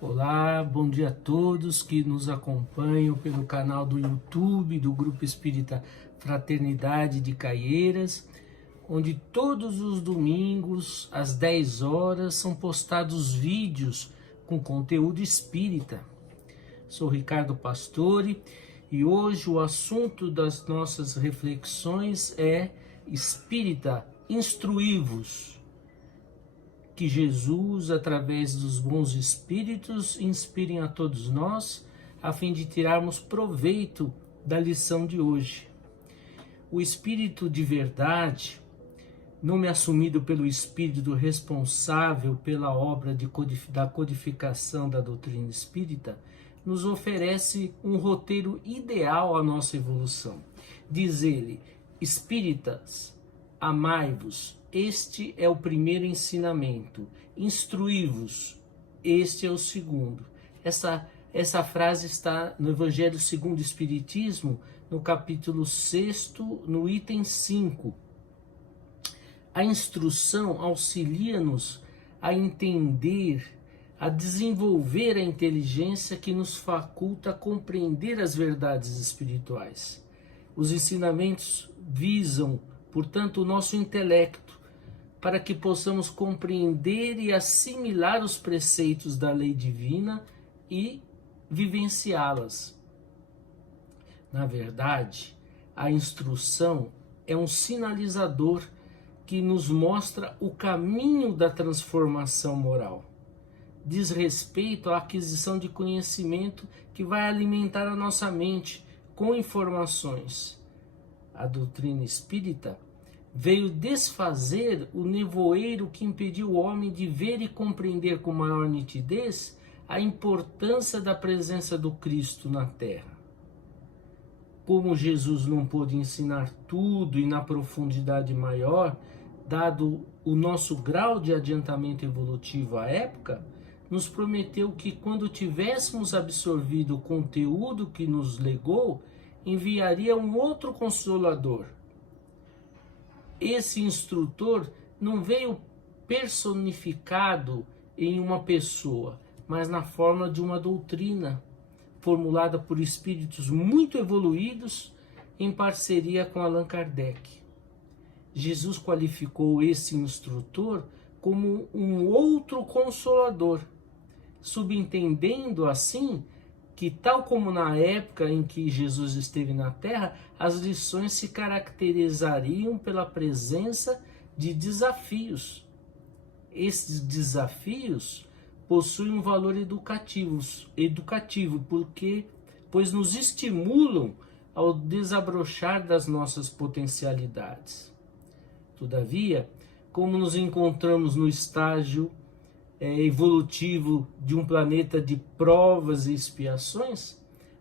Olá, bom dia a todos que nos acompanham pelo canal do YouTube do Grupo Espírita Fraternidade de Caieiras, onde todos os domingos às 10 horas são postados vídeos com conteúdo espírita. Sou Ricardo Pastore e hoje o assunto das nossas reflexões é Espírita, instruí-vos. Que Jesus, através dos bons espíritos, inspirem a todos nós, a fim de tirarmos proveito da lição de hoje. O Espírito de verdade, nome assumido pelo Espírito responsável pela obra da codificação da doutrina espírita, nos oferece um roteiro ideal à nossa evolução. Diz ele: Espíritas, amai-vos. Este é o primeiro ensinamento. Instruí-vos. Este é o segundo. Essa frase está no Evangelho segundo o Espiritismo, no capítulo 6, no item 5. A instrução auxilia-nos a entender, a desenvolver a inteligência que nos faculta compreender as verdades espirituais. Os ensinamentos visam, portanto, o nosso intelecto, para que possamos compreender e assimilar os preceitos da lei divina e vivenciá-las. Na verdade, a instrução é um sinalizador que nos mostra o caminho da transformação moral. Diz respeito à aquisição de conhecimento que vai alimentar a nossa mente com informações. A doutrina espírita veio desfazer o nevoeiro que impediu o homem de ver e compreender com maior nitidez a importância da presença do Cristo na Terra. Como Jesus não pôde ensinar tudo e na profundidade maior, dado o nosso grau de adiantamento evolutivo à época, nos prometeu que quando tivéssemos absorvido o conteúdo que nos legou, enviaria um outro Consolador. Esse instrutor não veio personificado em uma pessoa, mas na forma de uma doutrina formulada por espíritos muito evoluídos em parceria com Allan Kardec. Jesus qualificou esse instrutor como um outro Consolador, subentendendo assim que, tal como na época em que Jesus esteve na Terra, as lições se caracterizariam pela presença de desafios. Esses desafios possuem um valor educativo, pois nos estimulam ao desabrochar das nossas potencialidades. Todavia, como nos encontramos no estágio evolutivo de um planeta de provas e expiações,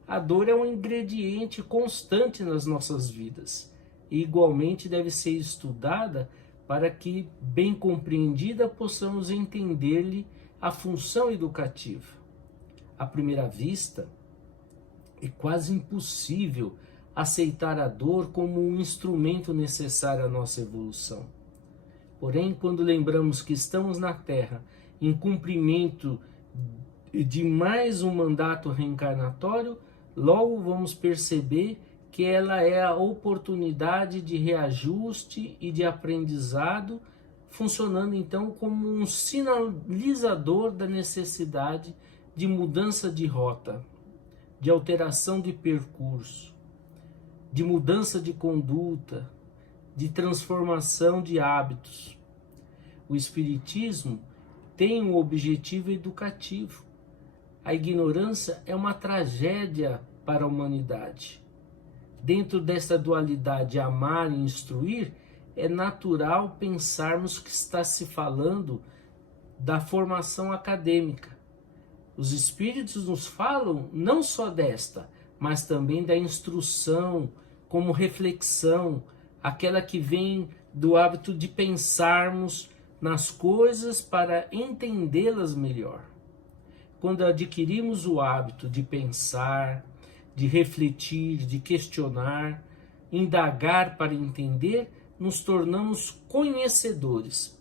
a dor é um ingrediente constante nas nossas vidas e igualmente deve ser estudada para que, bem compreendida, possamos entender-lhe a função educativa. À primeira vista, é quase impossível aceitar a dor como um instrumento necessário à nossa evolução. Porém, quando lembramos que estamos na Terra em cumprimento de mais um mandato reencarnatório, logo vamos perceber que ela é a oportunidade de reajuste e de aprendizado, funcionando então como um sinalizador da necessidade de mudança de rota, de alteração de percurso, de mudança de conduta, de transformação de hábitos. O Espiritismo tem um objetivo educativo. A ignorância é uma tragédia para a humanidade. Dentro dessa dualidade amar e instruir, é natural pensarmos que está se falando da formação acadêmica. Os espíritos nos falam não só desta, mas também da instrução como reflexão, aquela que vem do hábito de pensarmos nas coisas para entendê-las melhor. Quando adquirimos o hábito de pensar, de refletir, de questionar, indagar para entender, nos tornamos conhecedores.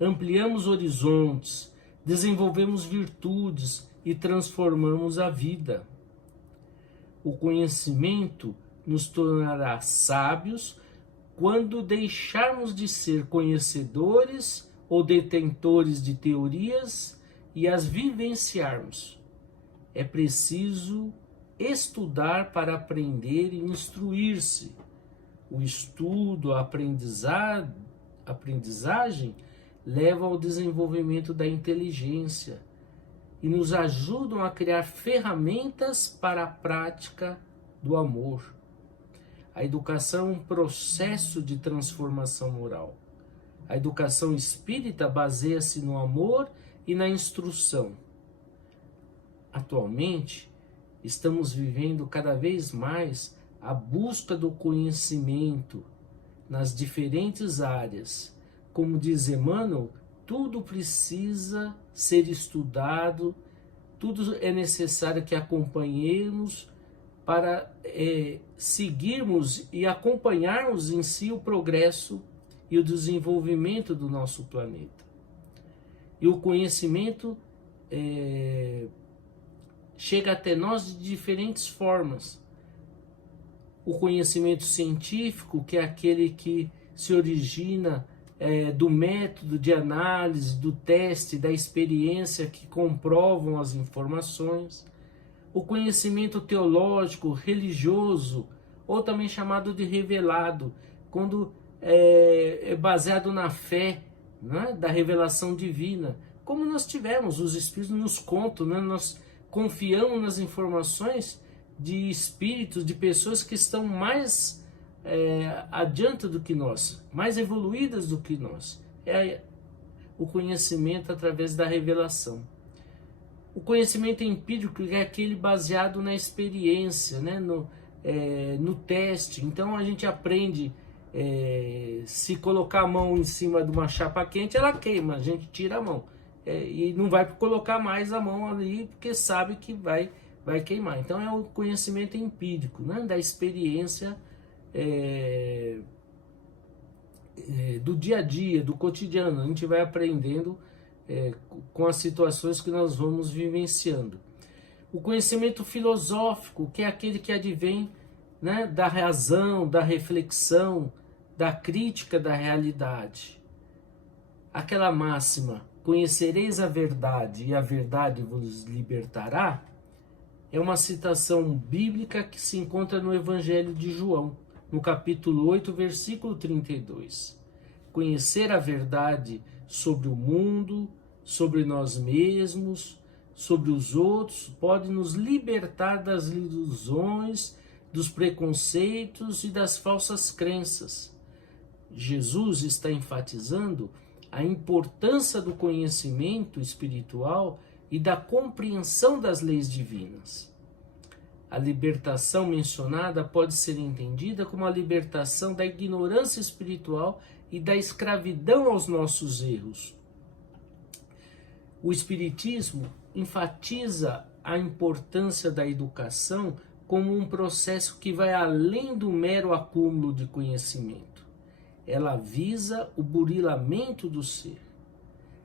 Ampliamos horizontes, desenvolvemos virtudes e transformamos a vida. O conhecimento nos tornará sábios quando deixarmos de ser conhecedores ou detentores de teorias e as vivenciarmos. É preciso estudar para aprender e instruir-se. O estudo, a aprendizagem leva ao desenvolvimento da inteligência e nos ajudam a criar ferramentas para a prática do amor. A educação é um processo de transformação moral. A educação espírita baseia-se no amor e na instrução. Atualmente, estamos vivendo cada vez mais a busca do conhecimento nas diferentes áreas. Como diz Emmanuel, tudo precisa ser estudado, tudo é necessário que acompanhemos para seguirmos e acompanharmos em si o progresso e o desenvolvimento do nosso planeta. E o conhecimento chega até nós de diferentes formas. O conhecimento científico, que é aquele que se origina do método de análise, do teste, da experiência que comprovam as informações. O conhecimento teológico, religioso, ou também chamado de revelado, quando é baseado na fé, né, da revelação divina. Como nós tivemos, os Espíritos nos contam, né, nós confiamos nas informações de espíritos, de pessoas que estão mais adiante do que nós, mais evoluídas do que nós. É o conhecimento através da revelação. O conhecimento empírico é aquele baseado na experiência, né? No teste. Então a gente aprende, se colocar a mão em cima de uma chapa quente, ela queima, a gente tira a mão. E não vai colocar mais a mão ali, porque sabe que vai queimar. Então é o conhecimento empírico, né? Da experiência do dia a dia, do cotidiano. A gente vai aprendendo com as situações que nós vamos vivenciando. O conhecimento filosófico, que é aquele que advém, né, da razão, da reflexão, da crítica da realidade. Aquela máxima, conhecereis a verdade e a verdade vos libertará, é uma citação bíblica que se encontra no Evangelho de João, no capítulo 8, versículo 32. Conhecer a verdade sobre o mundo, sobre nós mesmos, sobre os outros, pode nos libertar das ilusões, dos preconceitos e das falsas crenças. Jesus está enfatizando a importância do conhecimento espiritual e da compreensão das leis divinas. A libertação mencionada pode ser entendida como a libertação da ignorância espiritual e da escravidão aos nossos erros. O Espiritismo enfatiza a importância da educação como um processo que vai além do mero acúmulo de conhecimento. Ela visa o burilamento do ser.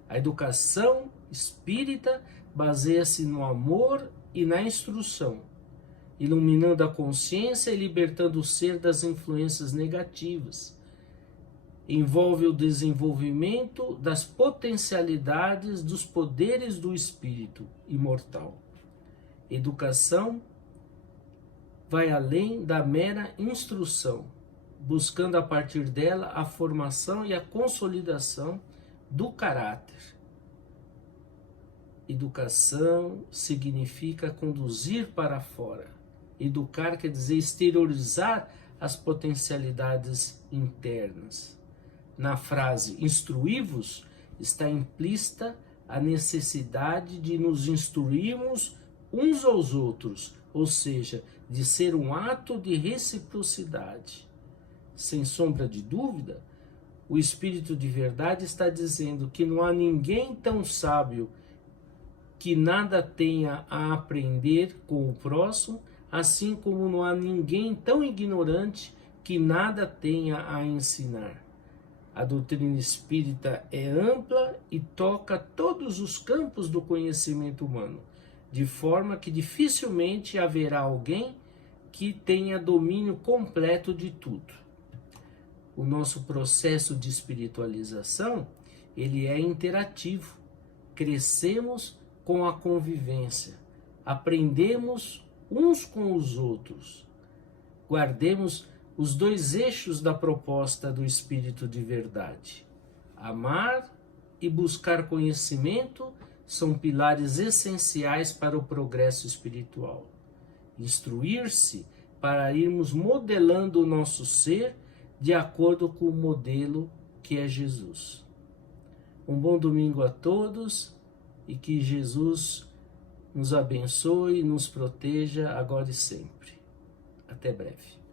A educação espírita baseia-se no amor e na instrução, iluminando a consciência e libertando o ser das influências negativas. Envolve o desenvolvimento das potencialidades dos poderes do espírito imortal. Educação vai além da mera instrução, buscando a partir dela a formação e a consolidação do caráter. Educação significa conduzir para fora. Educar quer dizer exteriorizar as potencialidades internas. Na frase instruí-vos está implícita a necessidade de nos instruirmos uns aos outros, ou seja, de ser um ato de reciprocidade. Sem sombra de dúvida, o Espírito de Verdade está dizendo que não há ninguém tão sábio que nada tenha a aprender com o próximo, assim como não há ninguém tão ignorante que nada tenha a ensinar. A doutrina espírita é ampla e toca todos os campos do conhecimento humano, de forma que dificilmente haverá alguém que tenha domínio completo de tudo. O nosso processo de espiritualização, ele é interativo. Crescemos com a convivência, aprendemos uns com os outros. Guardemos os dois eixos da proposta do Espírito de Verdade. Amar e buscar conhecimento são pilares essenciais para o progresso espiritual. Instruir-se para irmos modelando o nosso ser de acordo com o modelo que é Jesus. Um bom domingo a todos e que Jesus nos abençoe e nos proteja agora e sempre. Até breve.